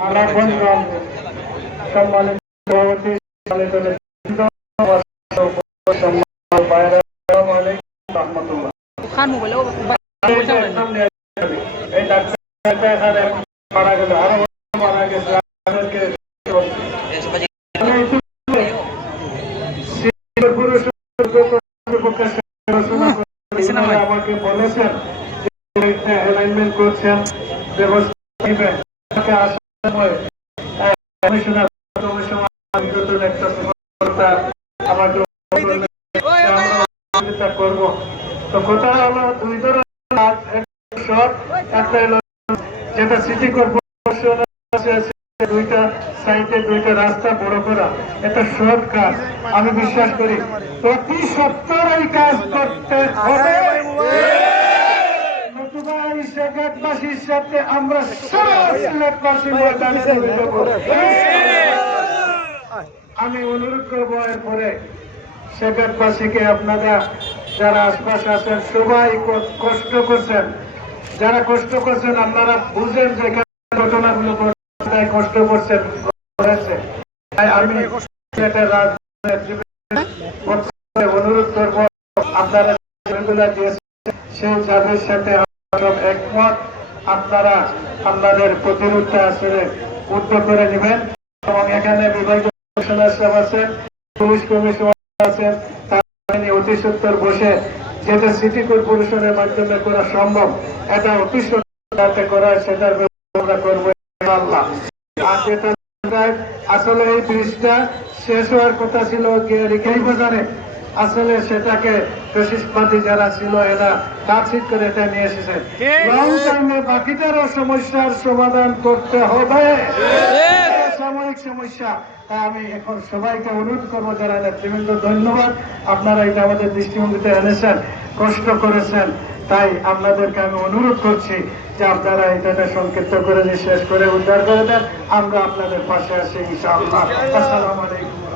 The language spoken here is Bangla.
মালাবন্ধন সম্মানিত সভাপতি আমাকে বলেছেন অ্যালাইনমেন্ট করছেন ব্যবস্থা করবো। তো কথা হলো দুই ধরনের, একটা হলো যেটা সিটি কর্পোরেশন দুইটা সাইডে দুইটা রাস্তা বড় করা, এটা সৎ কাজ। আমি বিশ্বাস করি অতি সত্তর এই কাজ করতে হবে। সিলেটবাসীর সাথে আমরা সিলেটবাসী আমি অনুরোধ করবো এরপরে সিলেটবাসীকে আপনারা যারা আশপাশে আছেন সবাই কষ্ট করছেন, যারা কষ্ট করছেন আপনারা বুঝেন যে ঘটনাগুলো কষ্ট করছেন তাই আমি অনুরোধ করবো আপনারা সেই যাদের সাথে একমত আপনারা আপনাদের প্রতিরোধটা আসলে উদ্যোগ করে নেবেন এবং এখানে বিভাগীয় কমিশনার সাহেব আছেন, পুলিশ কমিশনার আছেন, তারা অতি সত্তর বসে যেটা সিটি কর্পোরেশনের মাধ্যমে করা সম্ভব এটা অতি সত্তর করা সেটার ব্যবস্থা করবো ইনশাআল্লাহ। আর যেটা আসলে এই ব্রিজটা শেষ হওয়ার কথা ছিল রিকাই বাজারে, আসলে সেটাকে ফ্যাসিস্টবাদী যারা ছিল এরা কাটছিট করে এটা নিয়ে এসেছে। লং টাইমে বাকিটারও সমস্যার সমাধান করতে হবে, সাময়িক সমস্যা। তাই আমি এখন সবাইকে অনুরোধ করবো যারা নেতৃবৃন্দ, ধন্যবাদ আপনারা এটা আমাদের দৃষ্টিভঙ্গিতে এনেছেন, কষ্ট করেছেন, তাই আপনাদেরকে আমি অনুরোধ করছি যে আপনারা এটা সংক্ষিপ্ত করে যে শেষ করে উদ্ধার করে দেন, আমরা আপনাদের পাশে আছি ইনশাআল্লাহ। আসসালামু আলাইকুম।